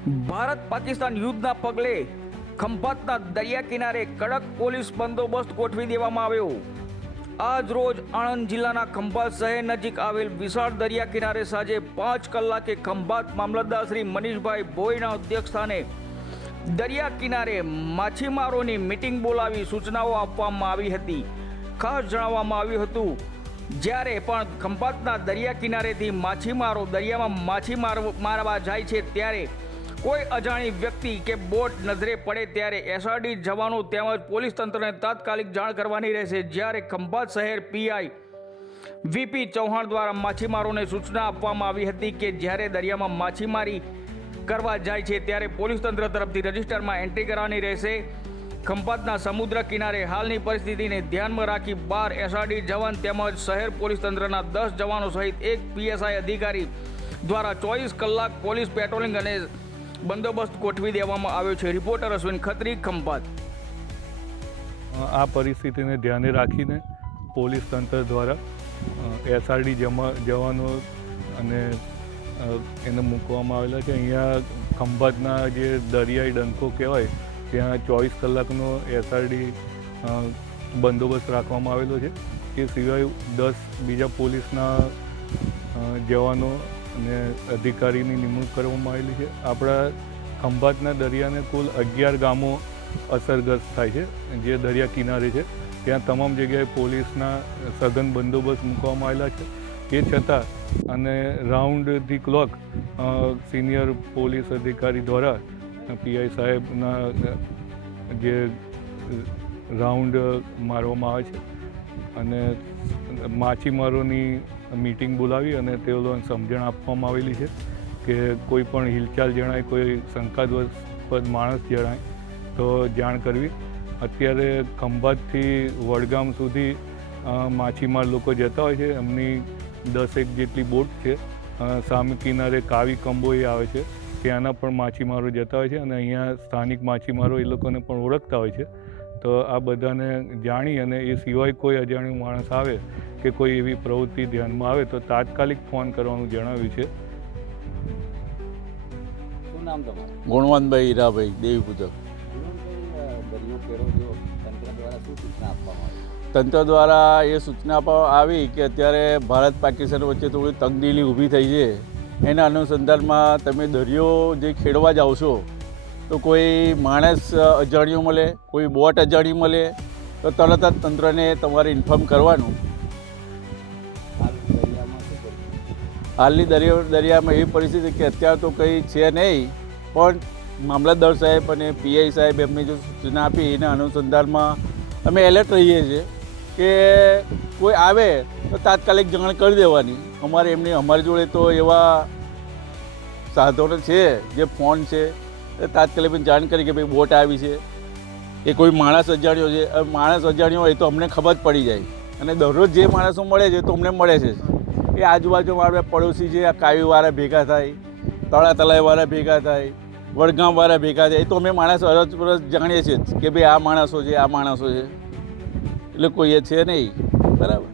ભારત પાકિસ્તાન યુદ્ધના પગલે ખંભાતના દરિયા કિનારે કડક પોલીસ બંદોબસ્ત ગોઠવી દેવામાં આવ્યો। આજ રોજ આણંદ જિલ્લાના ખંભાત શહેર નજીક આવેલ વિશાળ દરિયા કિનારે સાંજે 5 કલાકે ખંભાત મામલતદાર શ્રી મનીષભાઈ ભોઈના અધ્યક્ષસ્થાને દરિયા કિનારે માછીમારોની મીટિંગ બોલાવી સૂચનાઓ આપવામાં આવી હતી। ખાસ જણાવવામાં આવ્યું હતું, જ્યારે પણ ખંભાતના દરિયા કિનારેથી માછીમારો દરિયામાં માછીમાર મારવા જાય છે ત્યારે કોઈ અજાણી વ્યક્તિ કે બોટ નજરે પડે ત્યારે એસઆરડી જવાનો તેમજ પોલીસ તંત્રને તાત્કાલિક જાણ કરવાની રહેશે। જ્યારે ખંભાત શહેર પીઆઈ વીપી ચૌહાણ દ્વારા માછીમારોને સૂચના આપવામાં આવી હતી કે જ્યારે દરિયામાં માછીમારી કરવા જાય છે ત્યારે પોલીસ તંત્ર તરફથી રજિસ્ટરમાં એન્ટ્રી કરવાની રહેશે। ખંભાતના સમુદ્ર કિનારે હાલની પરિસ્થિતિને ધ્યાનમાં રાખી 12 એસઆરડી જવાન તેમજ શહેર પોલીસ તંત્રના 10 જવાનો સહિત એક પીએસઆઈ અધિકારી દ્વારા 24 કલાક પોલીસ પેટ્રોલિંગ અને બંદોબસ્ત ગોઠવી દેવામાં આવ્યો છે। રિપોર્ટર અશ્વિન ખત્રી, ખંભાત। આ પરિસ્થિતિને ધ્યાને રાખીને પોલીસ તંત્ર દ્વારા એસઆરડી જવાનો અને એને મૂકવામાં આવેલા છે। અહીંયા ખંભાતના જે દરિયાઈ ડંકો કહેવાય ત્યાં 24 કલાકનો એસઆરડી બંદોબસ્ત રાખવામાં આવેલો છે। એ સિવાય 10 બીજા પોલીસના જવાનો અને અધિકારીની નિમણૂક કરવામાં આવેલી છે। આપણા ખંભાતના દરિયાને કુલ 11 ગામો અસરગ્રસ્ત થાય છે, જે દરિયા કિનારે છે ત્યાં તમામ જગ્યાએ પોલીસના સઘન બંદોબસ્ત મૂકવામાં આવેલા છે। એ છતાં અને round the clock senior police અધિકારી દ્વારા પીઆઈ સાહેબના જે રાઉન્ડ મારવામાં આવે છે અને માછીમારોની મીટિંગ બોલાવી અને તેઓને સમજણ આપવામાં આવેલી છે કે કોઈ પણ હિલચાલ જણાય, કોઈ શંકાસ્પદ માણસ જણાય તો જાણ કરવી। અત્યારે ખંભાતથી વડગામ સુધી માછીમાર લોકો જતા હોય છે, એમની 10 જેટલી બોટ છે। સામે કિનારે કાવી કંબોઈ આવે છે, ત્યાંના પણ માછીમારો જતા હોય છે અને અહીંયા સ્થાનિક માછીમારો એ લોકોને પણ ઓળખતા હોય છે। તો આ બધાને જાણી અને એ સિવાય કોઈ અજાણ્યું માણસ આવે કે કોઈ એવી પ્રવૃત્તિ ધ્યાનમાં આવે તો તાત્કાલિક ફોન કરવાનું જણાવ્યું છે। શું નામ તમારું? ગુણવંતભાઈ હીરાભાઈ, દેવી પૂજક। દરિયો કેળો જો તંત્ર દ્વારા શું સૂચના આપવામાં આવી? તંત્ર દ્વારા એ સૂચના આપવામાં આવી કે અત્યારે ભારત પાકિસ્તાન વચ્ચે થોડી તંગદિલી ઊભી થઈ છે, એના અનુસંધાનમાં તમે દરિયો જે ખેડવા જાઓ છો તો કોઈ માણસ અજાણ્યો મળે, કોઈ બોટ અજાણી મળે તો તરત જ તંત્રને તમારે ઇન્ફોર્મ કરવાનું। હાલ દરિયામાં શું કરવું? હાલની દરિયામાં એવી પરિસ્થિતિ કે અત્યારે તો કંઈ છે નહીં, પણ મામલતદાર સાહેબ અને પીઆઈ સાહેબ એમને જે સૂચના આપી એના અનુસંધાનમાં અમે એલર્ટ રહીએ છીએ કે કોઈ આવે તો તાત્કાલિક જાણ કરી દેવાની। અમારી જોડે તો એવા સાધનો છે, જે ફોન છે, એ તાત્કાલિક જાણ કરી કે ભાઈ બોટ આવી છે, એ કોઈ માણસ અજાણ્યો છે। માણસ અજાણ્યો હોય તો અમને ખબર જ પડી જાય અને દરરોજ જે માણસો મળે છે તો અમને મળે છે। એ આજુબાજુમાં પડોશી છે, આ કાવીવાળા ભેગા થાય, તળાવાળા ભેગા થાય, વડગામવાળા ભેગા થાય, એ તો અમે માણસ અરસ જાણીએ છીએ કે ભાઈ આ માણસો છે, આ માણસો છે, એટલે કોઈ એ છે નહીં, બરાબર।